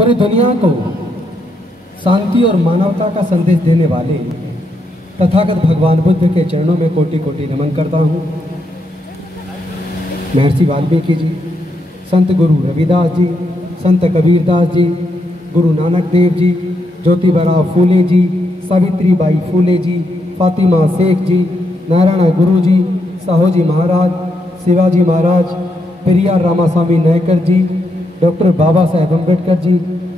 पूरी दुनिया को शांति और मानवता का संदेश देने वाले तथागत भगवान बुद्ध के चरणों में कोटि कोटि नमन करता हूँ। महर्षि वाल्मीकि जी, संत गुरु रविदास जी, संत कबीरदास जी, गुरु नानक देव जी, ज्योतिबा फूले जी, सावित्रीबाई फूले जी, फातिमा शेख जी, नारायण गुरु जी, साहूजी महाराज, शिवाजी महाराज, पेरियार रामास्वामी नायकर जी, डॉक्टर बाबा साहेब अम्बेडकर जी,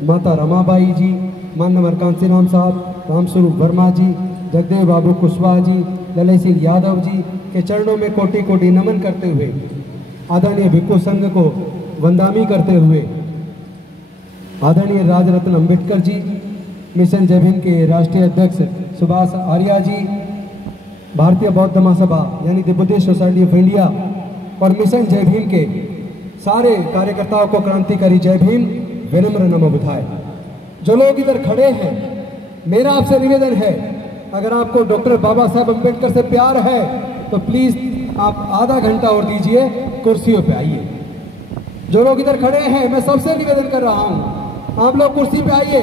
माता रमाबाई जी, मानवर कांसीराम साहब, रामस्वरूप वर्मा जी, जगदेव बाबू कुशवाहा जी, ललित सिंह यादव जी के चरणों में कोटि कोटि नमन करते हुए, आदरणीय भिक्खु संघ को वंदामी करते हुए, आदरणीय राजरत्न अम्बेडकर जी, मिशन जय भीम के राष्ट्रीय अध्यक्ष सुभाष आर्या जी, भारतीय बौद्ध महासभा यानी the Buddhist society of India और मिशन जय भीम के सारे कार्यकर्ताओं को क्रांतिकारी जय भीम, विनम्र नमो बुधाय। जो लोग इधर खड़े हैं, मेरा आपसे निवेदन है, अगर आपको डॉक्टर बाबा साहब अम्बेडकर से प्यार है तो प्लीज आप आधा घंटा और दीजिए, कुर्सियों पे आइए। जो लोग इधर खड़े हैं, मैं सबसे निवेदन कर रहा हूं, आप लोग कुर्सी पे आइए।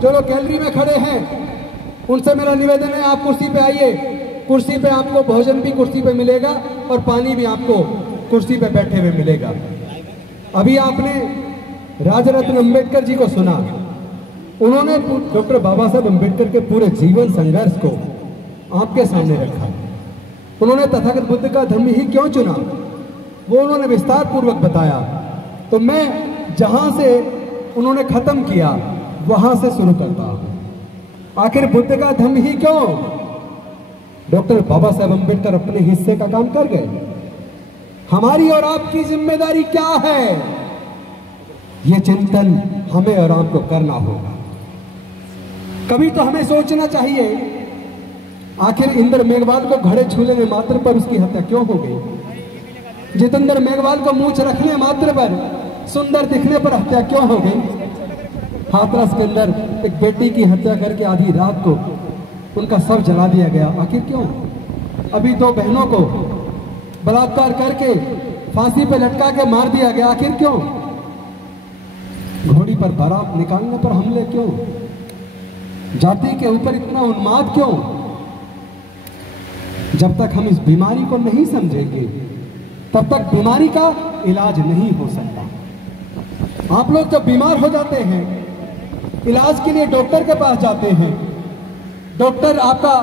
जो लोग गैलरी में खड़े हैं, उनसे मेरा निवेदन है, आप कुर्सी पे आइए। कुर्सी पे आपको भोजन भी कुर्सी पे मिलेगा और पानी भी आपको कुर्सी पे बैठे हुए मिलेगा। अभी आपने राजरत्न अम्बेडकर जी को सुना, उन्होंने डॉक्टर बाबा साहब अम्बेडकर के पूरे जीवन संघर्ष को आपके सामने रखा। उन्होंने तथागत बुद्ध का धर्म ही क्यों चुना, वो उन्होंने विस्तार पूर्वक बताया। तो मैं जहां से उन्होंने खत्म किया वहां से शुरू करता हूं। आखिर बुद्ध का धर्म ही क्यों? डॉक्टर बाबा साहब अम्बेडकर अपने हिस्से का काम कर गए। हमारी और आपकी जिम्मेदारी क्या है, ये चिंतन हमें और आपको करना होगा। कभी तो हमें सोचना चाहिए, आखिर इंद्र मेघवाल को घड़े छूने मात्र पर उसकी हत्या क्यों हो गई? जितेंद्र मेघवाल को मूंछ रखने मात्र पर, सुंदर दिखने पर हत्या क्यों हो गई? हाथरस के अंदर एक बेटी की हत्या करके आधी रात को उनका शव जला दिया गया, आखिर क्यों? अभी दो बहनों को बलात्कार करके फांसी पे लटका के मार दिया गया, आखिर क्यों? घोड़ी पर बारात निकालने पर हमले क्यों? जाति के ऊपर इतना उन्माद क्यों? जब तक हम इस बीमारी को नहीं समझेंगे तब तक बीमारी का इलाज नहीं हो सकता। आप लोग जब बीमार हो जाते हैं, इलाज के लिए डॉक्टर के पास जाते हैं, डॉक्टर आपका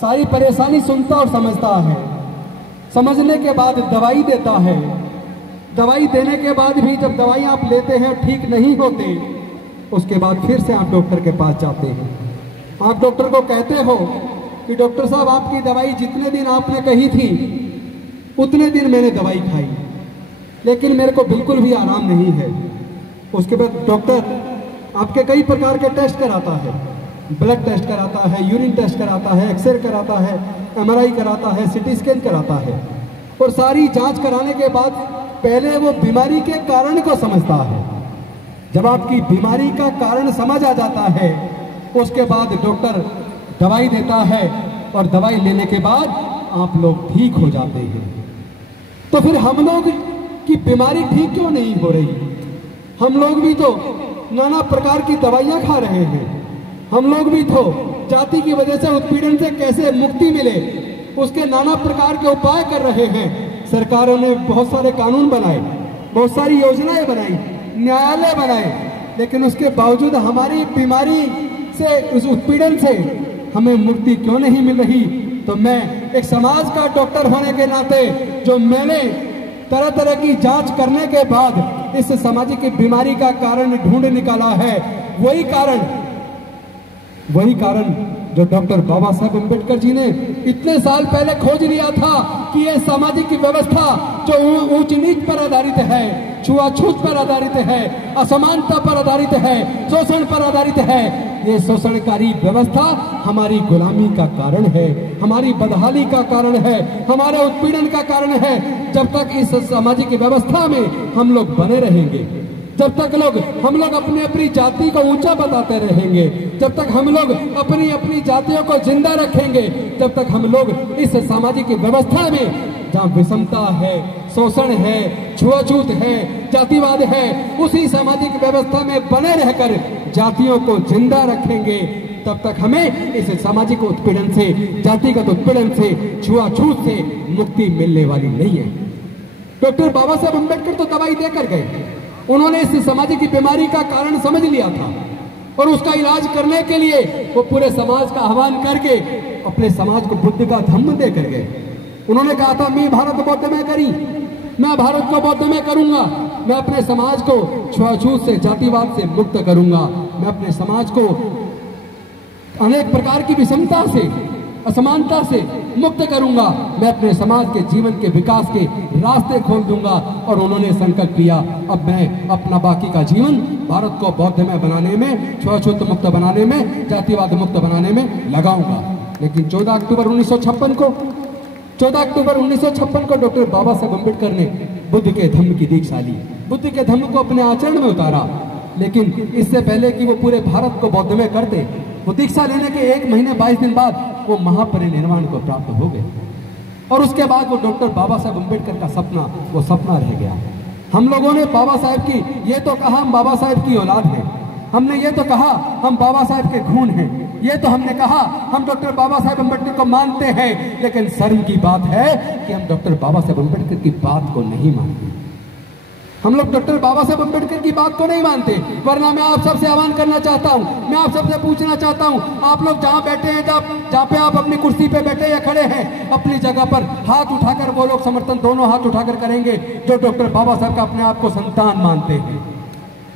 सारी परेशानी सुनता और समझता है, समझने के बाद दवाई देता है। दवाई देने के बाद भी जब दवाई आप लेते हैं ठीक नहीं होते, उसके बाद फिर से आप डॉक्टर के पास जाते हैं। आप डॉक्टर को कहते हो कि डॉक्टर साहब, आपकी दवाई जितने दिन आपने कही थी उतने दिन मैंने दवाई खाई, लेकिन मेरे को बिल्कुल भी आराम नहीं है। उसके बाद डॉक्टर आपके कई प्रकार के टेस्ट कराता है, ब्लड टेस्ट कराता है, यूरिन टेस्ट कराता है, एक्सरे कराता है, MRI कराता है, CT स्कैन कराता है, और सारी जांच कराने के बाद पहले वो बीमारी के कारण को समझता है। जब आपकी बीमारी का कारण समझ आ जाता है, उसके बाद डॉक्टर दवाई देता है और दवाई लेने के बाद आप लोग ठीक हो जाते हैं। तो फिर हम लोग की बीमारी ठीक क्यों नहीं हो रही? हम लोग भी तो नाना प्रकार की दवाइयां खा रहे हैं। हम लोग भी तो जाति की वजह से, उत्पीड़न से कैसे मुक्ति मिले, उसके नाना प्रकार के उपाय कर रहे हैं। सरकारों ने बहुत सारे कानून बनाए, बहुत सारी योजनाएं बनाई, न्यायालय बनाए, लेकिन उसके बावजूद हमारी बीमारी से, उस उत्पीड़न से हमें मुक्ति क्यों नहीं मिल रही? तो मैं एक समाज का डॉक्टर होने के नाते, जो मैंने तरह तरह की जांच करने के बाद इस सामाजिक बीमारी का कारण ढूंढ निकाला है, वही कारण जो डॉक्टर बाबा साहब अम्बेडकर जी ने इतने साल पहले खोज लिया था कि यह सामाजिक व्यवस्था जो ऊंच नीच पर आधारित है, छुआछूत पर आधारित है, असमानता पर आधारित है, शोषण पर आधारित है, ये शोषणकारी व्यवस्था हमारी गुलामी का कारण है, हमारी बदहाली का कारण है, हमारे उत्पीड़न का कारण है। जब तक इस सामाजिक व्यवस्था में हम लोग बने रहेंगे, जब तक हम लोग अपनी अपनी जाति को ऊंचा बताते रहेंगे, जब तक हम लोग अपनी अपनी जातियों को जिंदा रखेंगे, जब तक हम लोग इस सामाजिक व्यवस्था में जहाँ विषमता है, शोषण है, छुआछूत है, जातिवाद है, उसी सामाजिक व्यवस्था में बने रहकर जातियों को जिंदा रखेंगे, तब तक हमें इस सामाजिक उत्पीड़न से, जातिगत उत्पीड़न से, छुआछूत से मुक्ति मिलने वाली नहीं है। डॉक्टर बाबा साहब अम्बेडकर तो दवाई देकर गए। उन्होंने इस सामाजिक बीमारी का कारण समझ लिया था और उसका इलाज करने के लिए वो पूरे समाज का आह्वान करके अपने समाज को बुद्ध का धम्म देकर गए। उन्होंने कहा था, मैं भारत बौद्ध में करी, मैं भारत को बौद्ध में करूंगा, मैं अपने समाज को छुआछूत से, जातिवाद से मुक्त करूंगा, मैं अपने समाज को अनेक प्रकार की विषमता से, असमानता से मुक्त करूंगा, मैं अपने समाज के जीवन के विकास के रास्ते खोल दूंगा। और उन्होंने संकल्प लिया, अब मैं अपना बाकी का जीवन भारत को बौद्धमय बनाने में, छुआछूत मुक्त बनाने में, जातिवाद मुक्त बनाने में लगाऊंगा। लेकिन 14 अक्टूबर 1956 को डॉक्टर बाबा साहब अम्बेडकर ने बुद्ध के धम्म की दीक्षा ली, बुद्ध के धम्म को अपने आचरण में उतारा। लेकिन इससे पहले कि वो पूरे भारत को बौद्धमय करते, वो दीक्षा लेने के 1 महीने 22 दिन बाद वो महापरिनिर्वाण को प्राप्त हो गए। और उसके बाद वो डॉक्टर बाबा साहब अम्बेडकर का सपना, वो सपना रह गया। हम लोगों ने बाबा साहब की, ये तो कहा हम बाबा साहब की औलाद हैं, हमने ये तो कहा हम बाबा साहब के खून हैं, ये तो हमने कहा हम डॉक्टर बाबा साहब अम्बेडकर को मानते हैं। लेकिन शर्म की बात है कि हम डॉक्टर बाबा साहब अम्बेडकर की बात को नहीं मानते। हम लोग डॉक्टर बाबा साहब अम्बेडकर की बात को नहीं मानते। वरना मैं आप सबसे आह्वान करना चाहता हूं, मैं आप सबसे पूछना चाहता हूं, आप लोग जहां बैठे हैं, जहां पे आप अपनी कुर्सी पे बैठे या खड़े हैं, अपनी जगह पर हाथ उठाकर वो लोग समर्थन दोनों हाथ उठाकर करेंगे जो डॉक्टर बाबा साहब का अपने आप को संतान मानते हैं,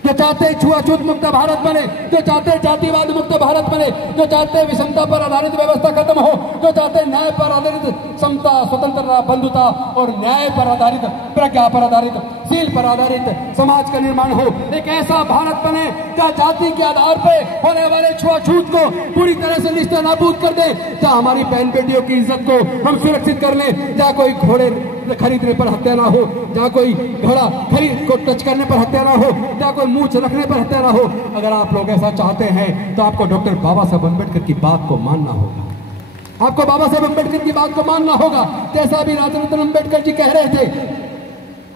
जो चाहते हैं छुआछूत मुक्त भारत बने, जो चाहते हैं जातिवाद मुक्त भारत बने, जो चाहते हैं विषमता पर आधारित व्यवस्था खत्म हो, जो चाहते हैं न्याय पर आधारित समता, स्वतंत्रता, बंधुता और न्याय पर आधारित, प्रज्ञा पर आधारित, शील पर आधारित समाज का निर्माण हो। एक ऐसा भारत बने जहाँ जाति के आधार पर होने वाले छुआछूत को पूरी तरह से निस्ते नाबूद कर दे, जहाँ हमारी बहन बेटियों की इज्जत को हम सुरक्षित कर लें, जहाँ कोई घोड़े खरीदने पर हत्या ना हो, जहाँ कोई घोड़ा खरीद को टच करने पर हत्या ना हो, जहाँ कोई मूंछ रखने पर हत्या ना हो। अगर आप लोग ऐसा चाहते हैं तो आपको डॉक्टर बाबा साहब अम्बेडकर की बात को मानना होगा, आपको बाबा साहब अम्बेडकर की बात को मानना होगा। जैसा अभी राजरत्न अम्बेडकर जी कह रहे थे,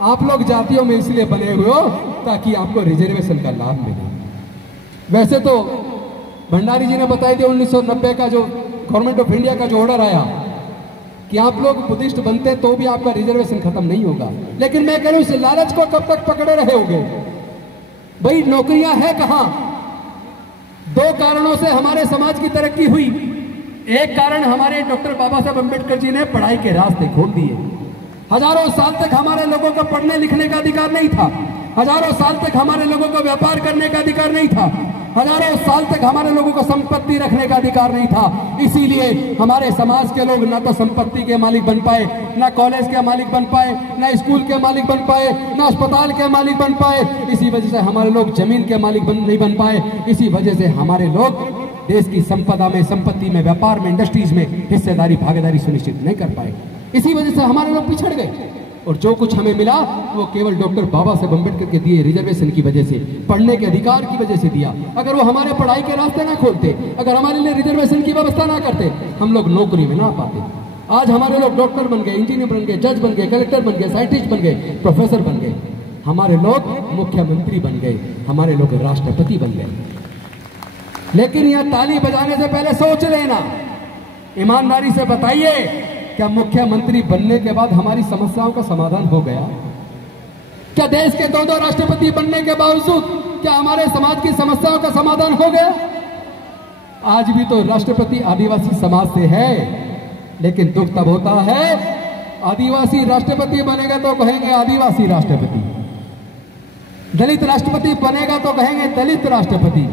आप लोग जातियों में इसलिए बने हुए हो ताकि आपको रिजर्वेशन का लाभ मिले। वैसे तो भंडारी जी ने बताई थी 1990 का जो गवर्नमेंट ऑफ इंडिया का जो ऑर्डर आया कि आप लोग बुद्धिस्ट बनते तो भी आपका रिजर्वेशन खत्म नहीं होगा। लेकिन मैं कह रहा हूं, इस लालच को कब तक पकड़े रहे होगे? भाई नौकरियां है कहां? 2 कारणों से हमारे समाज की तरक्की हुई। एक कारण हमारे डॉक्टर बाबा साहब अम्बेडकर जी ने पढ़ाई के रास्ते खोल दिए। हजारों साल तक हमारे लोगों को पढ़ने लिखने का अधिकार नहीं था, हजारों साल तक हमारे लोगों को व्यापार करने का अधिकार नहीं था, हजारों साल तक हमारे लोगों को संपत्ति रखने का अधिकार नहीं था। इसीलिए हमारे समाज के लोग ना तो संपत्ति के मालिक बन पाए, ना कॉलेज के मालिक बन पाए, ना स्कूल के मालिक बन पाए, ना अस्पताल के मालिक बन पाए। इसी वजह से हमारे लोग जमीन के मालिक नहीं बन पाए। इसी वजह से हमारे लोग देश की संपदा में, संपत्ति में, व्यापार में, इंडस्ट्रीज में हिस्सेदारी, भागीदारी सुनिश्चित नहीं कर पाए। इसी वजह से हमारे लोग पिछड़ गए। और जो कुछ हमें मिला वो केवल डॉक्टर बाबा साहब अम्बेडकर के दिए रिजर्वेशन की वजह से, पढ़ने के अधिकार की वजह से दिया। अगर वो हमारे पढ़ाई के रास्ते ना खोलते, अगर हमारे लिए रिजर्वेशन की व्यवस्था ना करते, हम लोग नौकरी में ना पाते। आज हमारे लोग डॉक्टर बन गए, इंजीनियर बन गए, जज बन गए, कलेक्टर बन गए, साइंटिस्ट बन गए, प्रोफेसर बन गए, हमारे लोग मुख्यमंत्री बन गए, हमारे लोग राष्ट्रपति बन गए। लेकिन यह ताली बजाने से पहले सोच लेना, ईमानदारी से बताइए, क्या मुख्यमंत्री बनने के बाद हमारी समस्याओं का समाधान हो गया? क्या देश के 2 राष्ट्रपति बनने के बावजूद क्या हमारे समाज की समस्याओं का समाधान हो गया? आज भी तो राष्ट्रपति आदिवासी समाज से है। लेकिन दुख तब होता है, आदिवासी राष्ट्रपति बनेगा तो कहेंगे आदिवासी राष्ट्रपति, दलित राष्ट्रपति बनेगा तो कहेंगे दलित राष्ट्रपति,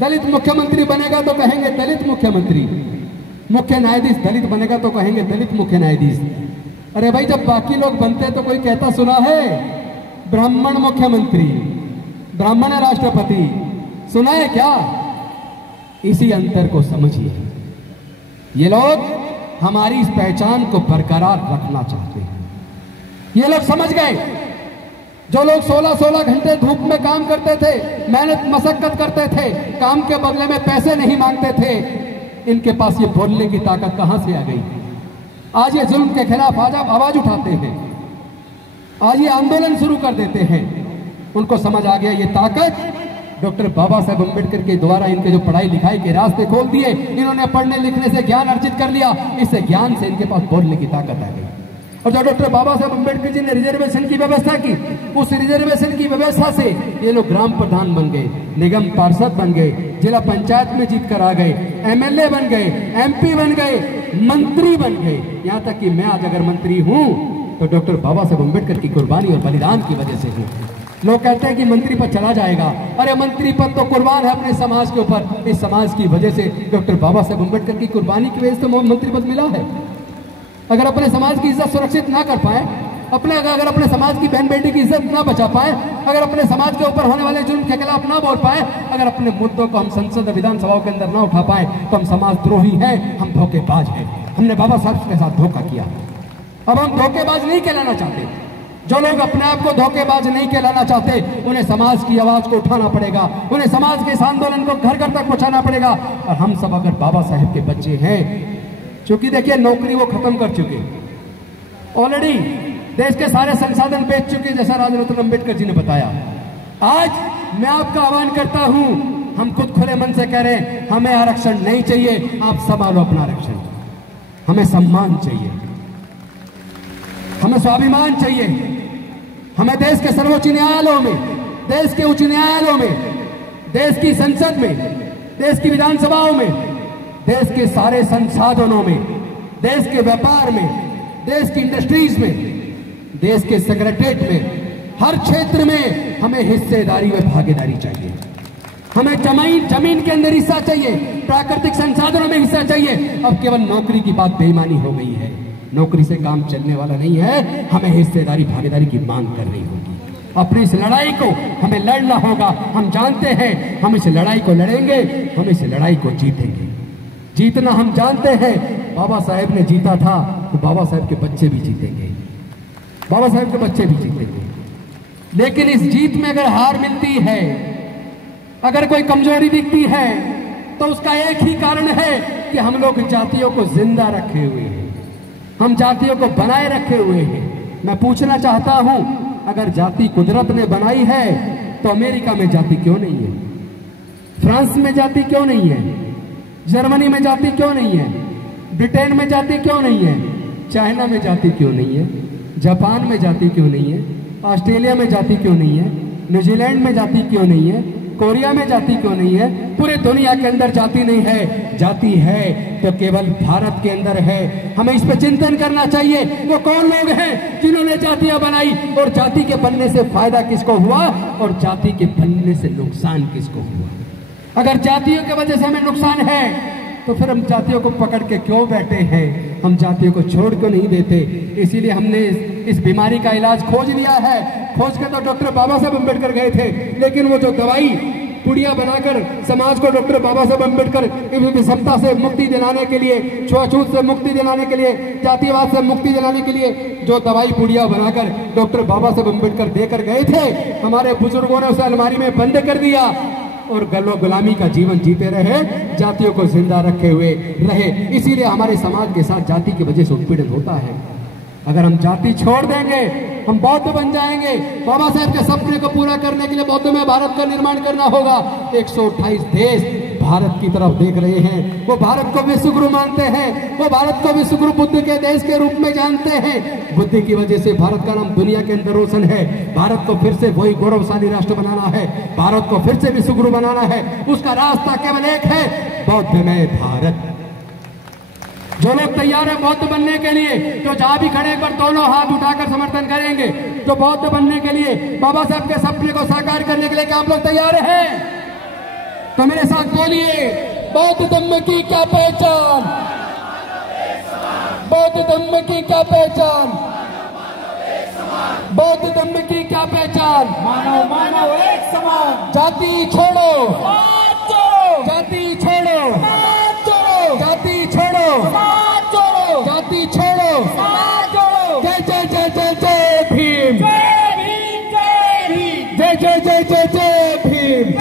दलित मुख्यमंत्री बनेगा तो कहेंगे दलित मुख्यमंत्री, मुख्य न्यायाधीश दलित बनेगा तो कहेंगे दलित मुख्य न्यायाधीश। अरे भाई, जब बाकी लोग बनते हैं तो कोई कहता सुना है ब्राह्मण मुख्यमंत्री, ब्राह्मण राष्ट्रपति? सुना है क्या? इसी अंतर को समझिए। ये लोग हमारी इस पहचान को बरकरार रखना चाहते हैं। ये लोग समझ गए, जो लोग 16-16 घंटे धूप में काम करते थे, मेहनत मशक्कत करते थे, काम के बदले में पैसे नहीं मांगते थे, इनके पास ये बोलने की ताकत कहां से आ गई? आज ये जुल्म के खिलाफ आज आप आवाज उठाते हैं, आज ये आंदोलन शुरू कर देते हैं। उनको समझ आ गया ये ताकत डॉक्टर बाबा साहेब अम्बेडकर के द्वारा इनके जो पढ़ाई लिखाई के रास्ते खोल दिए, इन्होंने पढ़ने लिखने से ज्ञान अर्जित कर लिया, इससे ज्ञान से इनके पास बोलने की ताकत आ गई। और जो डॉक्टर बाबा साहेब अम्बेडकर जी ने रिजर्वेशन की व्यवस्था की, उस रिजर्वेशन की व्यवस्था से ये लोग ग्राम प्रधान बन गए, निगम पार्षद बन गए, जिला पंचायत में जीत कर आ गए, एमएलए बन गए, एमपी बन गए, मंत्री बन गए। यहाँ तक कि मैं आज अगर मंत्री हूँ तो डॉक्टर बाबा साहेब अम्बेडकर की कुर्बानी और बलिदान की वजह से हूँ। लोग कहते हैं कि मंत्री पद चला जाएगा, अरे मंत्री पद तो कुर्बान है अपने समाज के ऊपर। इस समाज की वजह से डॉक्टर बाबा साहेब अम्बेडकर की कुर्बानी की वजह से तो मंत्री पद मिला है। अगर अपने समाज की इज्जत सुरक्षित ना कर पाए, अगर अपने समाज की बहन बेटी की इज्जत ना बचा पाए, अगर अपने समाज के ऊपर होने वाले जुल्म के खिलाफ ना बोल पाए, अगर अपने मुद्दों को हम संसद और विधानसभाओं के अंदर ना उठा पाए, तो हम समाजद्रोही हैं, हम धोखेबाज हैं। हमने बाबा साहब के साथ धोखा किया। अब हम धोखेबाज नहीं कहलाना चाहते। जो लोग अपने आप को धोखेबाज नहीं कहलाना चाहते, उन्हें समाज की आवाज को उठाना पड़ेगा, उन्हें समाज के इस आंदोलन को घर घर तक पहुंचाना पड़ेगा। और हम सब अगर बाबा साहेब के बच्चे हैं, क्योंकि देखिए नौकरी वो खत्म कर चुके, ऑलरेडी देश के सारे संसाधन बेच चुके, जैसा राजरत्न अम्बेडकर जी ने बताया। आज मैं आपका आह्वान करता हूं, हम खुद खुले मन से कह रहे हैं, हमें आरक्षण नहीं चाहिए, आप संभालो अपना आरक्षण। हमें सम्मान चाहिए, हमें स्वाभिमान चाहिए, हमें देश के सर्वोच्च न्यायालयों में, देश के उच्च न्यायालयों में, देश की संसद में, देश की विधानसभाओं में, देश के सारे संसाधनों में, देश के व्यापार में, देश की इंडस्ट्रीज में, देश के सेक्रेटरीट में, हर क्षेत्र में हमें हिस्सेदारी में भागीदारी चाहिए। हमें जमीन के अंदर हिस्सा चाहिए, प्राकृतिक संसाधनों में हिस्सा चाहिए। अब केवल नौकरी की बात बेईमानी हो गई है, नौकरी से काम चलने वाला नहीं है, हमें हिस्सेदारी भागीदारी की मांग करनी होगी। अपनी इस लड़ाई को हमें लड़ना होगा। हम जानते हैं हम इस लड़ाई को लड़ेंगे, हम इस लड़ाई को जीतेंगे। जीतना हम जानते हैं, बाबा साहेब ने जीता था तो बाबा साहेब के बच्चे भी जीतेंगे, बाबा साहेब के बच्चे भी जीतेंगे। लेकिन इस जीत में अगर हार मिलती है, अगर कोई कमजोरी दिखती है, तो उसका एक ही कारण है कि हम लोग जातियों को जिंदा रखे हुए हैं, हम जातियों को बनाए रखे हुए हैं। मैं पूछना चाहता हूं, अगर जाति कुदरत ने बनाई है तो अमेरिका में जाति क्यों नहीं है? फ्रांस में जाति क्यों नहीं है? जर्मनी में जाति क्यों नहीं है? ब्रिटेन में जाति क्यों नहीं है? चाइना में जाति क्यों नहीं है? जापान में जाति क्यों नहीं है? ऑस्ट्रेलिया में जाति क्यों नहीं है? न्यूजीलैंड में जाति क्यों नहीं है? कोरिया में जाति क्यों नहीं है? पूरे दुनिया के अंदर जाति नहीं है। जाति है तो केवल भारत के अंदर है। हमें इस पर चिंतन करना चाहिए, वो कौन लोग हैं जिन्होंने जातियां बनाई, और जाति के बनने से फायदा किसको हुआ और जाति के बनने से नुकसान किसको हुआ। अगर जातियों की वजह से हमें नुकसान है तो फिर हम जातियों को पकड़ के क्यों बैठे हैं? हम जातियों को छोड़ क्यों नहीं देते? इसीलिए हमने इस बीमारी का इलाज खोज लिया है। खोज के तो डॉक्टर बाबा साहेब अम्बेडकर गए थे, लेकिन वो जो दवाई पुड़िया बनाकर समाज को डॉक्टर बाबा साहेब अम्बेडकर विषमता से मुक्ति दिलाने के लिए, छुआछूत से मुक्ति दिलाने के लिए, जातिवाद से मुक्ति दिलाने के लिए जो दवाई पुड़िया बनाकर डॉक्टर बाबा साहेब अम्बेडकर देकर गए थे, हमारे बुजुर्गों ने उसे अलमारी में बंद कर दिया और गुलामी का जीवन जीते रहे, जातियों को जिंदा रखे हुए रहे। इसीलिए हमारे समाज के साथ जाति की वजह से उत्पीड़न होता है। अगर हम जाति छोड़ देंगे, हम बौद्ध बन जाएंगे। बाबा साहब के सपने को पूरा करने के लिए बौद्ध में भारत का निर्माण करना होगा। 128 देश भारत की तरफ देख रहे हैं, वो भारत को विश्व गुरु मानते हैं, वो भारत को विश्व गुरु बुद्ध के देश के रूप में जानते हैं। बुद्ध की वजह से भारत का नाम दुनिया के अंदर रोशन है। भारत को फिर से वही गौरवशाली राष्ट्र बनाना है, भारत को फिर से विश्व गुरु बनाना है। उसका रास्ता केवल एक है, बौद्धमय भारत। जो लोग तैयार है बौद्ध बनने के लिए, तो जहां भी खड़े एक बार दोनों हाथ उठाकर समर्थन करेंगे। जो बौद्ध बनने के लिए, बाबा साहब के सपने को साकार करने के लिए, क्या आप लोग तैयार हैं? तो मेरे साथ बोलिए, बौद्ध धम्म की क्या पहचान, बौद्ध धम्म की क्या पहचान, बौद्ध धम्म की क्या पहचान। मानव मानव एक समान। जाति छोड़ो, जाति छोड़ो, जाति छोड़ो, जाति छोड़ो, जय जय जय जय जय भीम, जय जय जय जय जय भीम,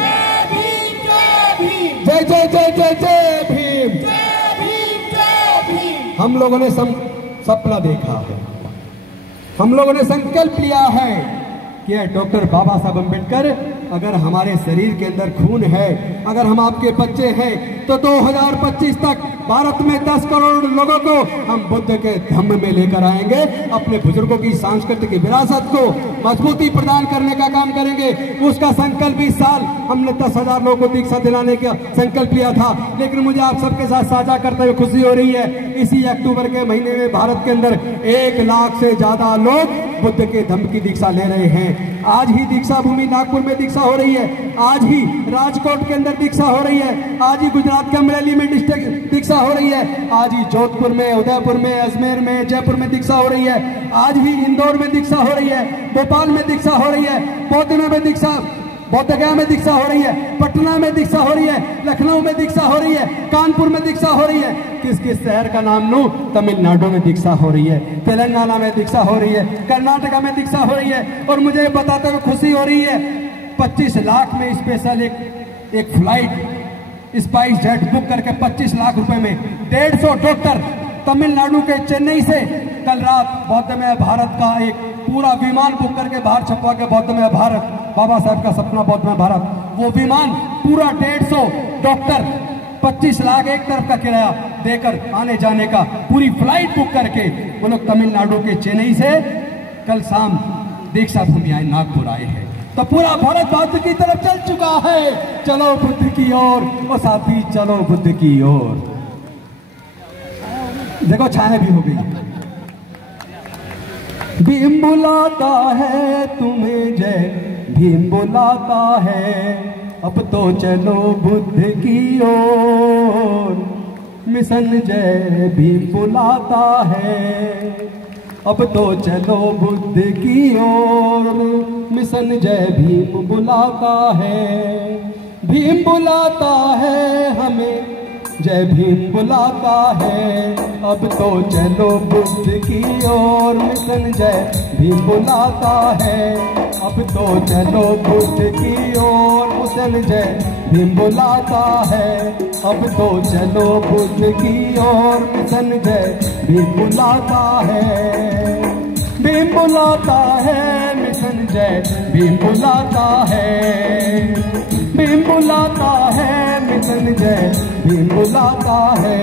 जय जय जय जय जय भीम। हम लोगों ने सपना देखा है। हम लोगों ने संकल्प लिया है कि डॉक्टर बाबा साहब अम्बेडकर, अगर हमारे शरीर के अंदर खून है, अगर हम आपके बच्चे हैं, तो 2025 तक भारत में 10 करोड़ लोगों को हम बुद्ध के धम्म में लेकर आएंगे। अपने बुजुर्गों की सांस्कृतिक विरासत को मजबूती प्रदान करने का काम करेंगे। उसका संकल्प इस साल हमने 10,000 लोगों को दीक्षा दिलाने का संकल्प लिया था, लेकिन मुझे आप सबके साथ साझा करते हुए खुशी हो रही है, इसी अक्टूबर के महीने में भारत के अंदर 1 लाख से ज्यादा लोग बुद्ध के धम्म की दीक्षा ले रहे हैं। आज ही दीक्षा भूमि नागपुर में दीक्षा हो रही है, आज ही राजकोट के अंदर दीक्षा हो रही है, आज ही गुजरात के अमरेली में डिस्ट्रिक्ट दीक्षा हो रही है, आज ही जोधपुर में, उदयपुर में, अजमेर में, जयपुर में दीक्षा हो रही है, आज ही इंदौर में दीक्षा हो रही है, भोपाल में दीक्षा हो रही है, बोधगया में दीक्षा हो रही है, पटना में दीक्षा हो रही है, लखनऊ में दीक्षा हो रही है, कानपुर में दीक्षा हो रही है। किस किस शहर का नाम लूं? तमिलनाडु में दीक्षा हो रही है, तेलंगाना में दीक्षा हो रही है, कर्नाटका में दीक्षा हो रही है। और मुझे बताते हुए खुशी हो रही है, 25 लाख में स्पेशल एक फ्लाइट स्पाइस जेट बुक करके 25 लाख रुपए में 150 डॉक्टर तमिलनाडु के चेन्नई से कल रात बौद्धमय भारत का एक पूरा विमान बुक करके बाहर छपवा के बौद्धमय भारत, बाबा साहब का सपना बौद्धमय भारत, वो विमान पूरा 150 डॉक्टर 25 लाख एक तरफ का किराया देकर आने जाने का पूरी फ्लाइट बुक करके वो लोग तमिलनाडु के चेन्नई से कल शाम दीक्षा भूमि आए, नागपुर आए हैं। तो पूरा भारत बुद्ध की तरफ चल चुका है। चलो बुद्ध की ओर, और साथी चलो बुद्ध की ओर। देखो छाया भी हो गई। भीम बुलाता है तुम्हें, जय भीम बुलाता है, अब तो चलो बुद्ध की ओर। मिशन जय भीम बुलाता है, अब तो चलो बुद्ध की ओर। मिशन जय भीम बुलाता है, भीम बुलाता है हमें, जय भीम बुलाता है, अब तो चलो बुद्ध की ओर। मिशन जय भीम बुलाता है, अब तो चलो बुद्ध की ओर। मिशन जय भीम बुलाता है, अब तो चलो बुद्ध की ओर। मिशन जय भीम बुलाता है, भीम बुलाता है, मिशन जय भीम बुलाता है, भीम बुलाता है, मिशन जय भीम बुलाता है,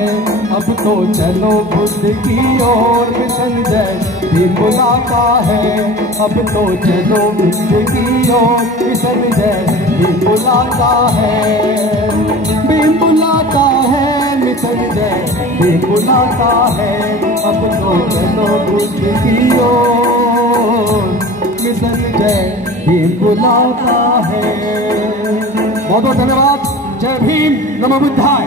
अब तो चलो बुद्ध की ओर। मिशन जय भीम बुलाता है, अब तो चलो बुद्ध की ओर। मिशन जय भीम बुलाता है, भीम बुलाता है, मिशन जय भीम बुलाता है, अब तो चलो बुद्ध की ओर। मिशन जय भीम बुलाता है। बहुत बहुत धन्यवाद। जय भीम, नमो बुद्धाय।